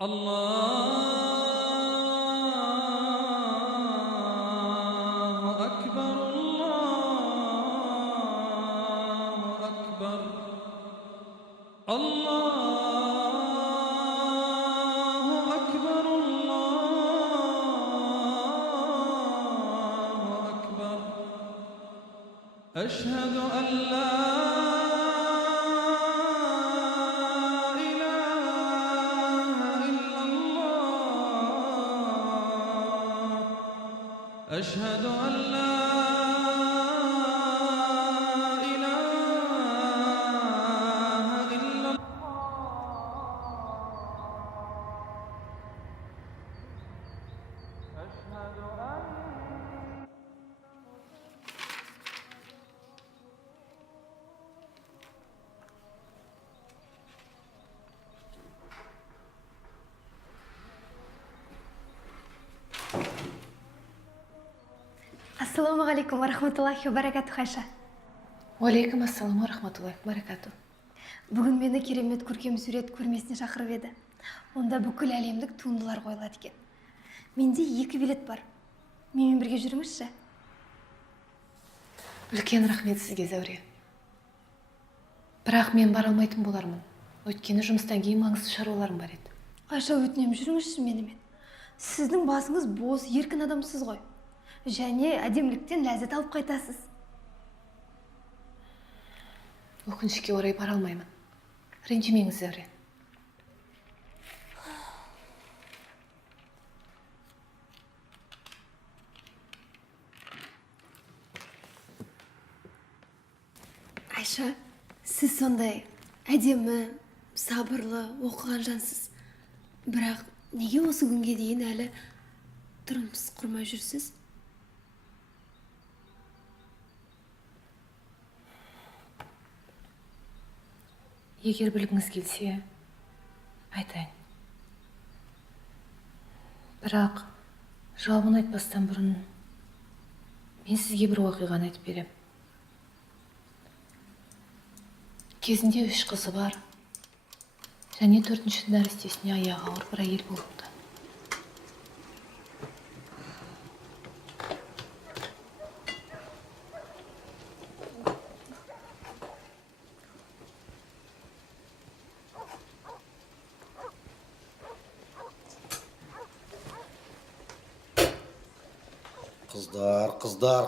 الله أكبر الله أكبر الله أكبر الله أكبر أشهد أن لا أشهد أن لا إله إلا الله أشهد أن Ассаламу алейкум ва рахматуллахи ва баракату, Хайша. Уалейкум ассалам ва рахматуллахи ва баракату. Бүгін мені керемет көркем сурет көрмесіне шақырып еді. Онда бүкіл әлемдік туындылар қойылады екен. Менде 2 билет бар. Менімен бірге жүріңізші. Үлкен рахмет сізге, Зәуре. Бірақ мен бара алмайтын болармын. Өйткені жұмыстан кейін маңызды шаруаларым бар еді. Айша, өтінем жүріңізші менімен. Сіздің басыңыз бос, еркін адамсыз ғой. Және әдеміліктен ләззат алып қайтасыз. Өкінішке орай бара алмаймын. Ренжімеңіз, Зәуре. Айша, сіз сондай әдемі, сабырлы, оқыған жансыз. Бірақ неге осы күнге дейін әлі тұрмыс құрмай жүрсіз? Егер білгіңіз келсе, айтайын. Бірақ жауабын айтпастан бұрын мен сізге бір уақиғаны айтып берем. Кезінде 3 қызы бар, және 4-ші нәрестесіне аяғы ауыр бір әйел болыпты.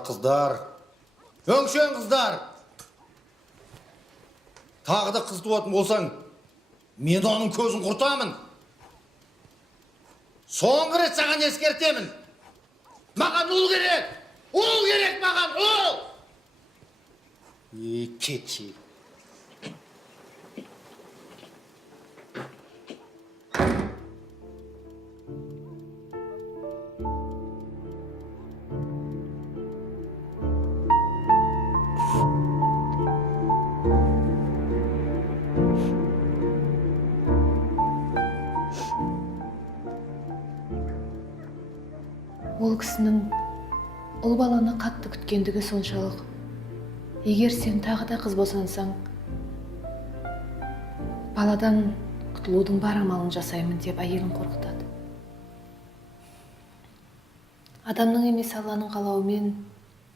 Қыздар. Өңшен қыздар. Тағы да қыз туатын болсаң, мен оның көзін құртамын. Соңғы рет саған ескертемін. Маған ұл керек. Ұл керек маған, ұл. Кетші. Ол кісінің ұл баланы қатты күткендігі соншалық. Егер сен тағы да қыз босансаң, баладан құтылудың бар амалын жасаймын деп әйелін қорқытады. Адамның емес Алланың қалауымен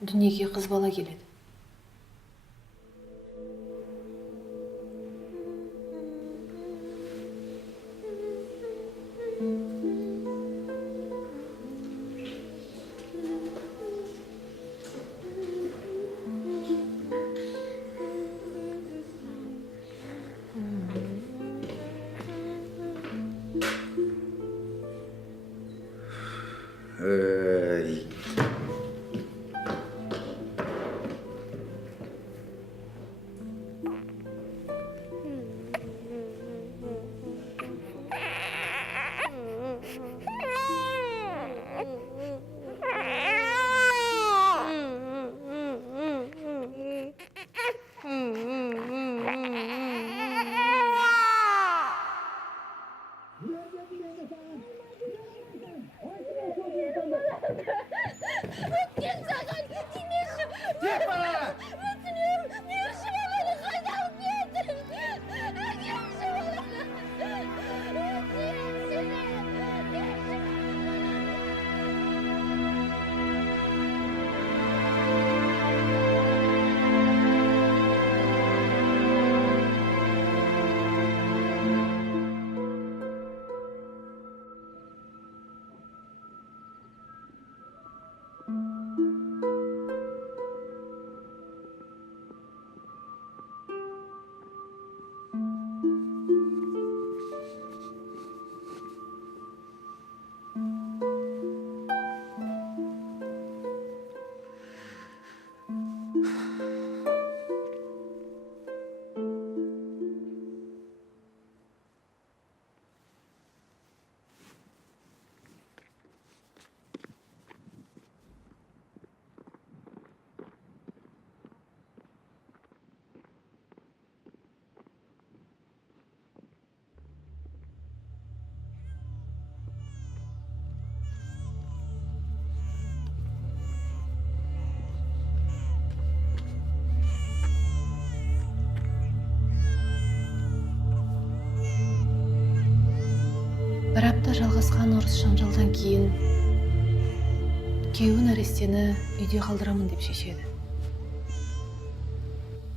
дүниеге қыз бала келеді. Өткен саған демешім. Тек бара. Өтінемін, демешім, ағаны қайда алып Бір апта жалғасқан ұрыс жанжалдан кейін күйеуі нәрестені үйде қалдырамын деп шешеді.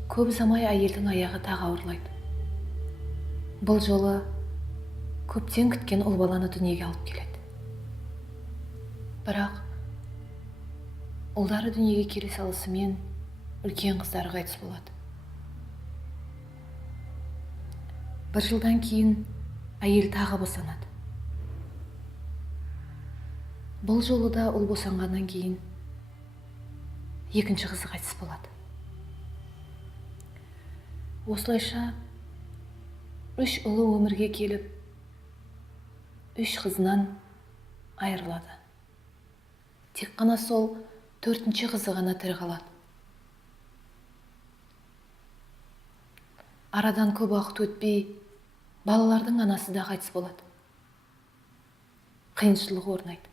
Көп ұзамай әйелдің аяғы тағы ауырлайды. Бұл жолы көптен күткен ұл баланы дүниеге алып келеді. Бірақ ұлдары дүниеге келе салысымен үлкен қыздары қайтыс болады. Бір жылдан кейін әйел тағы босанады. Бұл жолы да ұл босанғаннан кейін екінші қызы қайтыс болады. Осылайша 3 ұлы өмірге келіп, 3 қызынан айырылады. Тек қана сол 4-ші қызы ғана тірі қалады. Арадан көп уақыт өтпей, балалардың анасы да қайтыс болады. Қиыншылық орнайды.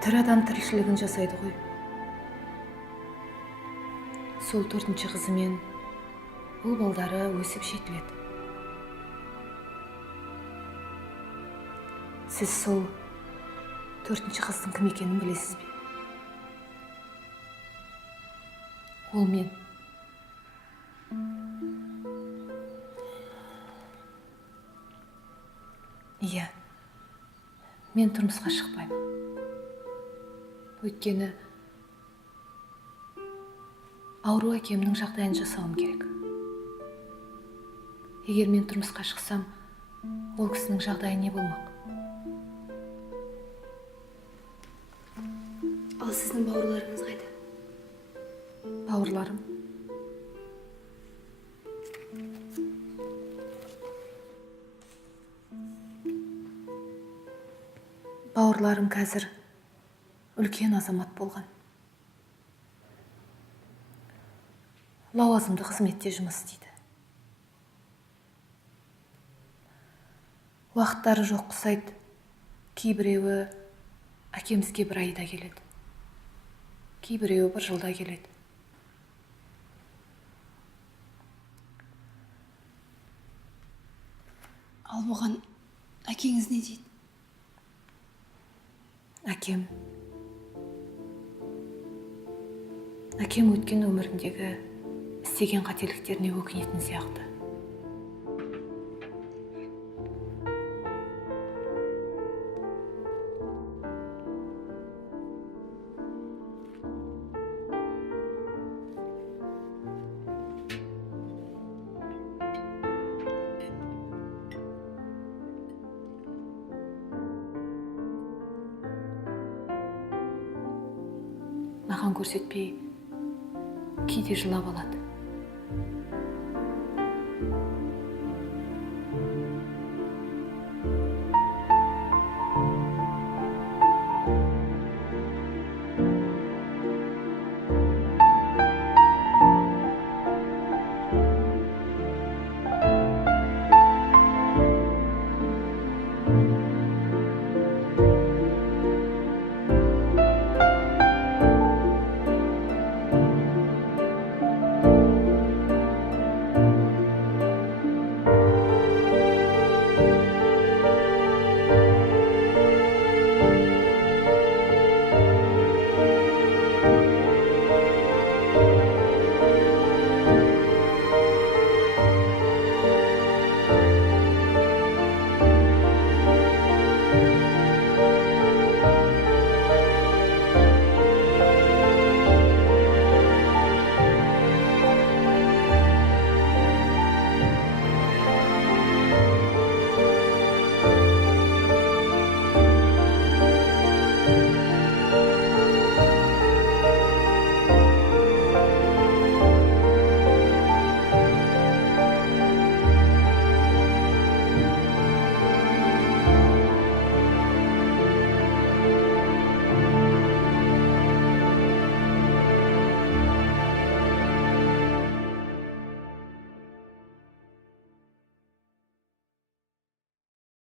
Тірі адам тіршілігін жасайды ғой. Сол 4-ші қызымен ұл балдары өсіп жетіледі. Сіз сол 4-ші қыздың кім екенін білесіз бе? Ол мен. Иә, мен тұрмысқа шықпаймын. Өйткені ауру әкемнің жағдайын жасауым керек. Егер мен тұрмысқа шықсам, ол кісінің жағдайы не болмақ? Ал сіздің бауырларыңыз қайда? Бауырларым? Бауырларым қазір үлкен азамат болған. Лауазымды қызметте жұмыс істейді. Уақыттары жоқ құсайды. Кейбіреуі әкемізге 1 айда келеді. Кейбіреуі 1 жылда келеді. Ал бұған әкеңіз не дейді? Әкем өткен өміріндегі істеген қателіктеріне өкінетін сияқты. Маған көрсетпей, кейде жылап алады.